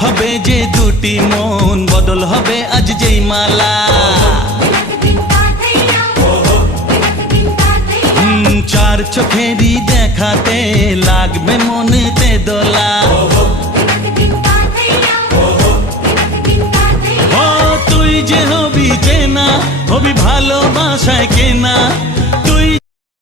হবে যে দুটি মন বদল হবে আজ যেই মালা চার চোখেরই দেখাতে লাগবে মনেতে দোলা ও তুই যে হবি চেনা হবি ভালোবাসায় কেনা